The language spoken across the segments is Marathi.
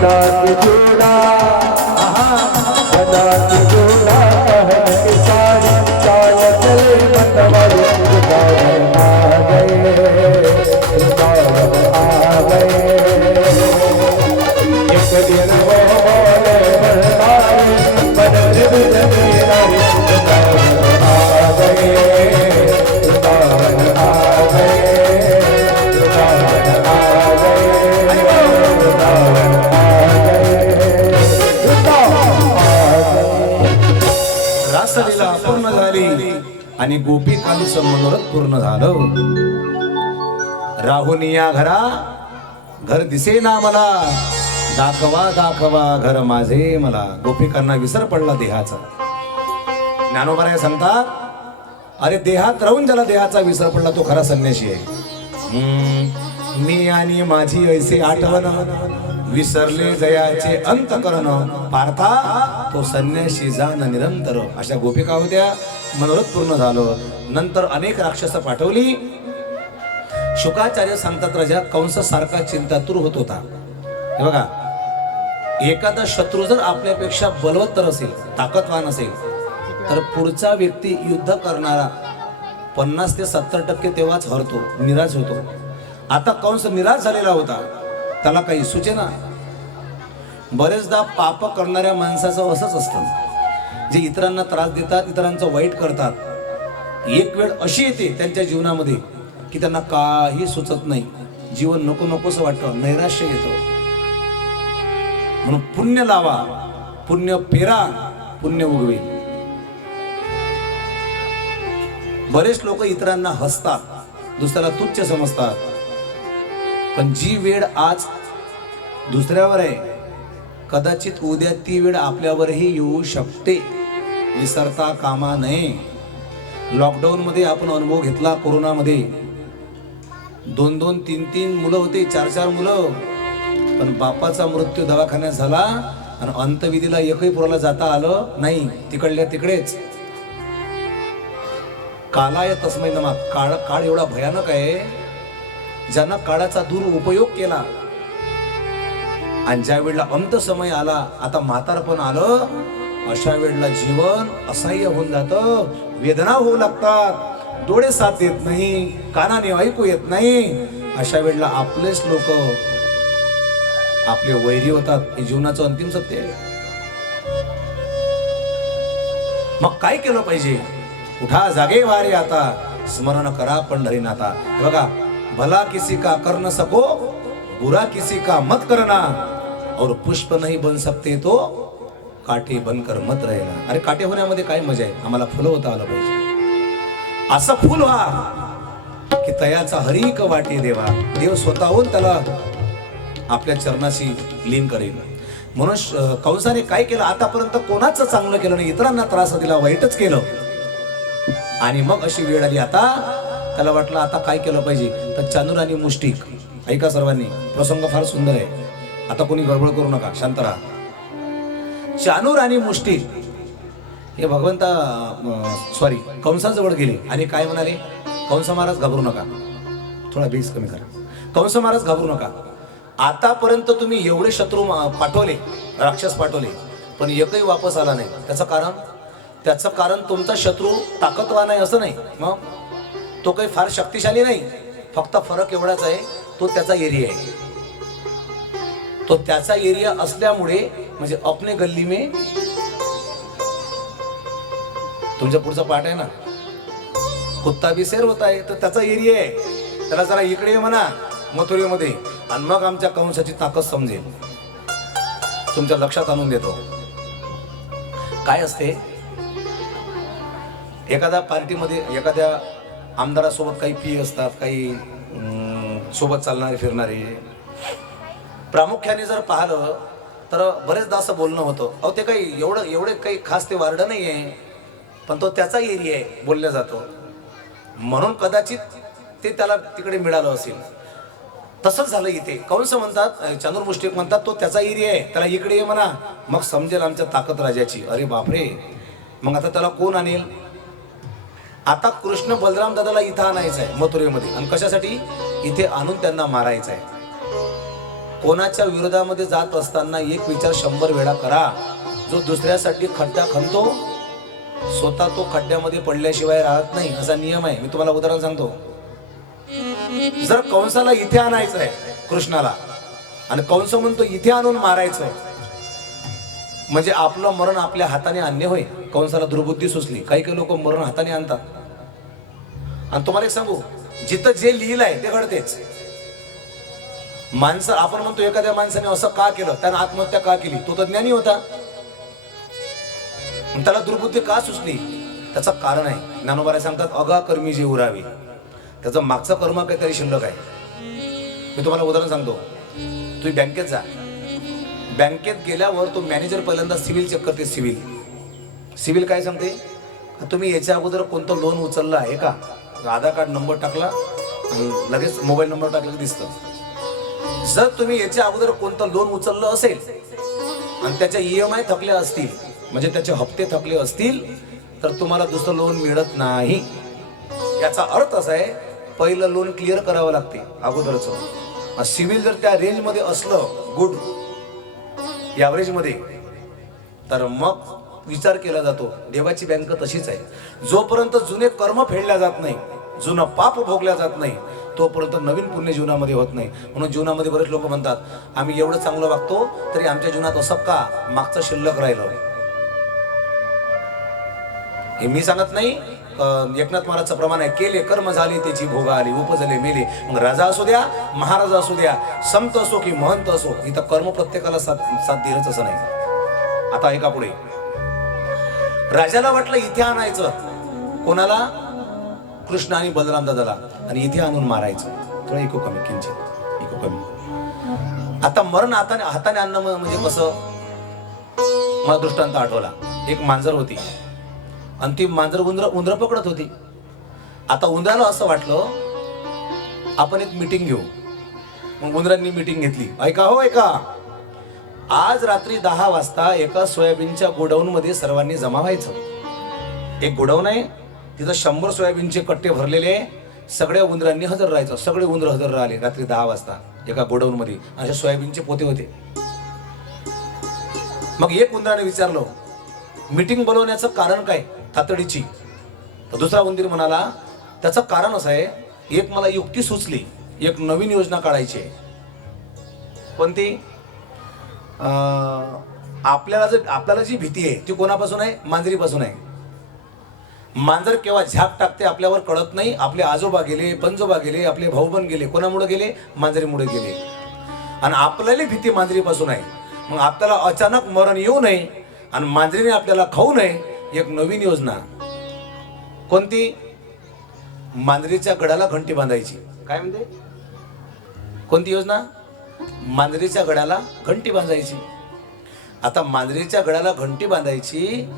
बना आणि गोपिकांचं मनोरथ पूर्ण झालं. राहुनी या घरा घर दिसे ना मला. दाखवा दाखवा घर माझे मला. गोपिकांना विसर पडला देहाचा. ज्ञानोबराय सांगतात अरे देहात राहून ज्याला देहाचा विसर पडला तो खरा संन्याशी आहे. हम्म, मी आणि माझी ऐसे आठवण विसरले जयाचे अंत करण पार्था तो संन्याशी जाण निरंतर. अशा गोपिका होत्या. मनोरथ पूर्ण झालं. नंतर अनेक राक्षस पाठवली. शुकाचार्य सांगतात राजा कंस सारखा चिंतातूर होत होता. हे बघा एखादा शत्रू जर आपल्यापेक्षा बलवत्तर असेल ताकदवान असेल तर पुढचा व्यक्ती युद्ध करणारा पन्नास ते सत्तर टक्के तेव्हाच हरतो निराश होतो. आता कंस निराश झालेला होता. त्याला काही सुचेना? बरेचदा पाप करणाऱ्या माणसाचं असंच असतं. जे इतरांना त्रास देतात इतरांचं वाईट करतात एक वेळ अशी येते त्यांच्या जीवनामध्ये की त्यांना काही सुचत नाही. जीवन नको नकोसं वाटतं नैराश्य येतं. म्हणून पुण्य लावा पुण्य पेरा पुण्य उगवे. बरेच लोक इतरांना हसतात दुसऱ्याला तुच्छ समजतात. पण जी वेळ आज दुसऱ्यावर आहे कदाचित उद्या ती वेळ आपल्यावरही येऊ शकते. विसरता कामा नये. लॉकडाऊन मध्ये आपण अनुभव घेतला कोरोनामध्ये. दोन दोन तीन तीन मुलं होते चार चार मुलं. पण बापाचा मृत्यू दवाखान्यात झाला आणि अंतविधीला एकही पुराला जाता आलं नाही. तिकडल्या तिकडेच. कालाय तस्मै नमा काळ काळ एवढा भयानक आहे. ज्यांना काळाचा दुरुपयोग केला. आणि ज्या वेळेला अंत समय आला आता म्हातारपण आलं अशा वेळेला जीवन असह्य होऊन जातं. वेदना होऊ लागतात. डोळे साथ देत नाही. कानाने ऐकू येत नाही. अशा वेळेला आपलेच लोक आपले वैरी होतात. हे जीवनाचं अंतिम सत्य आहे. मग काय केलं पाहिजे? उठा जागे वारे आता. स्मरण करा पंढरीनाथा हे बघा भला किसी का कर न सको बुरा किसी का मत करना. और पुष्प नहीं बन सकते तो काटे बनकर मत राहिला. अरे काटे होण्यामध्ये काय मजा आहे? आम्हाला फुलं होता आलं पाहिजे. असं फुल व्हा की तयाचा हरिक वाटे देवा. देव स्वतःहून त्याला आपल्या चरणाशी लीन करेल. म्हणून श- कंसाने काय केलं? आतापर्यंत कोणाचं चांगलं केलं नाही? इतरांना त्रास दिला वाईटच केलं. आणि मग अशी वेळ आली आता त्याला वाटलं आता काय केलं पाहिजे? तर चांदूर आणि मुष्टिक. ऐका सर्वांनी प्रसंग फार सुंदर आहे. आता कोणी गडबड करू नका शांत राहा. चानूर आणि मुष्टी हे भगवंता सॉरी कंसाजवळ गेले. आणि काय म्हणाले? कंस महाराज घाबरू नका. थोडा बेस कमी करा. कंस महाराज घाबरू नका. आतापर्यंत तुम्ही एवढे शत्रू पाठवले राक्षस पाठवले पण एकही वापस आला नाही. त्याचं कारण? त्याचं कारण तुमचा शत्रू ताकदवान आहे असं नाही. मग? तो काही फार शक्तिशाली नाही. फक्त फरक एवढाच आहे तो त्याचा एरिया आहे. तो त्याचा एरिया असल्यामुळे म्हणजे अपने गल्ली में तुमच्या पुढचा पाठ आहे ना? कुत्ता बी सेर होत आहे तर त्याचा एरिया आहे. त्याला जरा इकडे म्हणा मथुरेमध्ये. आणि मग आमच्या कंसाची ताकद समजेल. तुमच्या लक्षात आणून देतो. काय असते? एखाद्या पार्टीमध्ये एखाद्या आमदारासोबत काही पी असतात काही सोबत चालणारे फिरणारे. प्रामुख्याने जर पाहिलं तर बरेचदा असं बोलणं होतं. अहो ते काही एवढं एवढे काही खास ते वार्ड नाही आहे पण तो त्याचा एरिया आहे बोलल्या जातो. म्हणून कदाचित ते त्याला तिकडे मिळालं असेल. तसंच झालं इथे. कंस म्हणतात अं, चांदूर मुष्टिक म्हणतात तो त्याचा एरिया आहे. त्याला इकडे ये म्हणा. मग समजेल आमच्या ताकद राजाची. अरे बापरे. मग आता त्याला कोण आणेल? आता कृष्ण बलराम दादाला इथं आणायचं आहे मथुरेमध्ये. आणि कशासाठी? इथे आणून त्यांना मारायचं आहे कोणाच्या विरोधामध्ये जात असताना एक विचार शंभर वेळा करा. जो दुसऱ्यासाठी खड्डा खणतो स्वतः तो खड्ड्यामध्ये पडल्याशिवाय राहत नाही असा नियम आहे. मी तुम्हाला उदाहरण सांगतो. जर कंसाला इथे आणायचं आहे कृष्णाला आणि कंस म्हणतो इथे आणून मारायचं म्हणजे आपलं मरण आपल्या हाताने आणणे होय. कंसाला दुर्बुद्धी सुचली. काही काही लोक मरण हाताने आणतात. आणि तुम्हाला एक सांगू जिथं जे लिहिलं आहे ते घडतेच. माणसं आपण म्हणतो एखाद्या माणसाने असं का केलं? त्यानं आत्महत्या का केली? तो तर ज्ञानी होता त्याला दुर्बुद्धी का सुचली? त्याचं कारण आहे. ज्ञानोबारा सांगतात अगा कर्मी जे उरावे. त्याचं मागचं कर्म काहीतरी शिल्लक आहे. मी तुम्हाला उदाहरण सांगतो. तुम्ही बँकेत जा. बँकेत गेल्यावर तो मॅनेजर पहिल्यांदा सिव्हिल चेक करते सिव्हिल. सिव्हिल काय सांगते? तुम्ही याच्या अगोदर कोणतं लोन उचललं आहे का? आधार कार्ड नंबर टाकला आणि लगेच मोबाईल नंबर टाकला दिसतं. जर तुम्ही याच्या अगोदर कोणतं लोन उचललं असेल आणि त्याच्या ई एम आय थकले असतील म्हणजे त्याचे हप्ते थकले असतील तर तुम्हाला दुसरं लोन मिळत नाही. याचा अर्थ असा आहे पहिलं लोन क्लिअर करावं लागते अगोदरच. सिव्हिल जर त्या रेंजमध्ये असलं गुडमध्ये तर मग विचार केला जातो देवाची बँक तशीच आहे. जोपर्यंत जुने कर्म फेडल्या जात नाही जुनं पाप भोगल्या जात नाही तोपर्यंत नवीन पुण्य जीवनामध्ये होत नाही. म्हणून जीवनामध्ये बरेच लोक म्हणतात आम्ही एवढं चांगलं वागतो तरी आमच्या जीवनात असं का मागचं शिल्लक राहिलं? हे मी सांगत नाही. एकनाथ महाराजचं प्रमाण आहे. केले कर्म झाले त्याची भोगा आली उपजले मेले. मग राजा असू द्या महाराज असू द्या संत असो की महंत असो इथं कर्म प्रत्येकाला साथ साथ दिलंच असं नाही. आता ऐका पुढे. राजाला वाटलं इथे आणायचं. कोणाला? कृष्ण आणि बलराम दादाला आणि इथे आणून मारायचं. थोडं इको कमी किंचित. इको कमी. आता मरण हाताने हाताने आणणं म्हणजे कसं? मला दृष्टांत आठवला. एक मांजर होती. आणि ती मांजर उंदर उंदर पकडत होती. आता उंदराला असं वाटलं आपण एक मीटिंग घेऊ. मग उंदरांनी मीटिंग घेतली. ऐका हो ऐका. आज रात्री दहा वाजता एका सोयाबीनच्या गोडाऊन मध्ये सर्वांनी जमा व्हायचं. एक गोडाऊन आहे तिथं शंभर सोयाबीनचे कट्टे भरलेले सगळ्या उंदरांनी हजर राहायचं. सगळे उंदर हजर राहिले. रात्री दहा वाजता एका गोडाऊन मध्ये अशा सोयाबीनचे पोते होते. मग एक उंदराने विचारलं मीटिंग बोलवण्याचं कारण काय? तातडीची. तर दुसरा उंदीर म्हणाला त्याचं कारण असं आहे एक मला युक्ती सुचली. एक नवीन योजना काढायची आहे. पण ती आपल्याला जर आपल्याला जी भीती आहे ती कोणापासून आहे? मांजरीपासून आहे. मांजर केव्हा झाप टाकते आपल्यावर कळत नाही. आपले आजोबा गेले पंजोबा गेले आपले भाऊबंद गेले कोणामुळे गेले? मांजरीमुळे गेले. आणि आपल्याला भीती मांजरीपासून आहे. मग आपल्याला अचानक मरण येऊ नये आणि मांजरीने आपल्याला खाऊ नये एक नवीन योजना. कोणती? मांजरीच्या गडाला घंटी बांधायची. काय म्हणते? कोणती योजना? मांजरीच्या गडाला घंटी बांधायची. आता मांजरीच्या गडाला घंटी बांधायची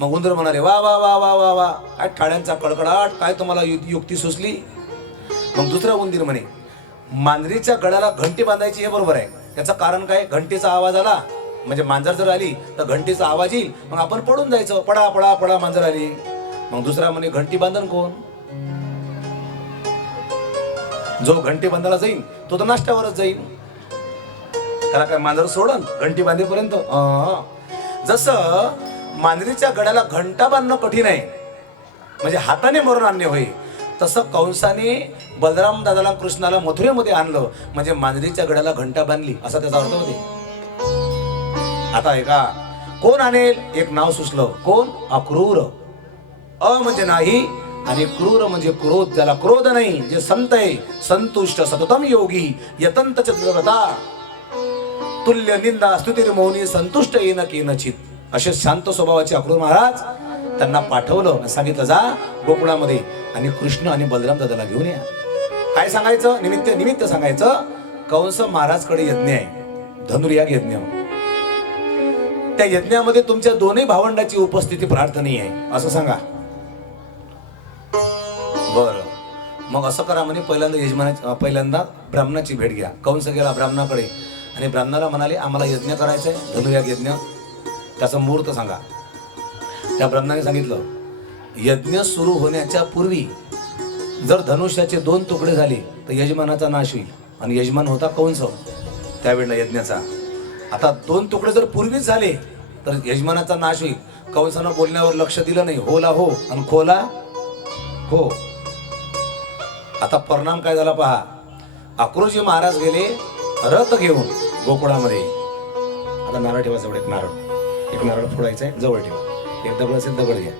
मग उंदर म्हणाले वा वा वा वा वा वा काय टाळ्यांचा कडकडाट काय तुम्हाला यु- युक्ती सुचली? मग दुसरा उंदीर म्हणे मांजरीच्या गळ्याला घंटी बांधायची हे बरोबर आहे. त्याचं कारण काय? घंटीचा आवाज आला. म्हणजे मांजर जर आली तर घंटीचा आवाज येईल. मग आपण पडून जायचं. पडा पडा पडा मांजर आली. मग दुसरा म्हणे घंटी बांधन कोण? जो घंटी बांधायला जाईल तो तर नाश्त्यावरच जाईल त्याला काय मांजर सोडन? घंटी बांधेपर्यंत? जसं मांजरीच्या गड्याला घंटा बांधणं कठीण आहे. म्हणजे हाताने मरून आणणे होय तसं कंसाने बलराम दादाला कृष्णाला मथुरेमध्ये आणलं. म्हणजे मांजरीच्या गड्याला घंटा बांधली असा त्याचा अर्थ होते. आता ऐका कोण आणेल? एक नाव सुचलं. कोण? अक्रूर. अ म्हणजे नाही आणि क्रूर म्हणजे क्रोध. ज्याला क्रोध नाही जे संत आहे संतुष्ट सततम योगी यतंत चतुरता तुल्य निंदा स्तुतीर मौनी संतुष्ट येणं केनचित. असे शांत स्वभावाचे अक्रूर महाराज त्यांना पाठवलं सांगितलं जा गोकुळामध्ये आणि कृष्ण आणि बलराम दादाला घेऊन या. काय सांगायचं? निमित्त निमित्त सांगायचं कंस महाराजकडे यज्ञ आहे. धनुर्याग यज्ञ. त्या यज्ञामध्ये तुमच्या दोन्ही भावंडाची उपस्थिती प्रार्थनीय आहे. असं सांगा. बर. मग असं करा म्हणे पहिल्यांदा यजमाना पहिल्यांदा ब्राह्मणाची भेट घ्या. कंस गेला ब्राह्मणाकडे आणि ब्राह्मणाला म्हणाले आम्हाला यज्ञ करायचा आहे धनुयाग यज्ञ. त्याचा मुहूर्त सांगा. त्या ब्रह्माने सांगितलं यज्ञ सुरू होण्याच्या पूर्वी जर धनुष्याचे दोन तुकडे झाले तर यजमानाचा नाश होईल. आणि यजमान होता कंस त्यावेळेला यज्ञाचा. आता दोन तुकडे जर पूर्वीच झाले तर यजमानाचा नाश होईल. कंसानं बोलण्यावर लक्ष दिलं नाही. होला हो आणि खोला हो. आता परिणाम काय झाला पहा. अक्रोशी महाराज गेले रथ घेऊन गोकुळामध्ये. आता नारळ ठेवा जवळ एक नारळ. एक नारळ फोडायचा आहे जवळ ठेवा. एक दगड असेल दगड घ्या.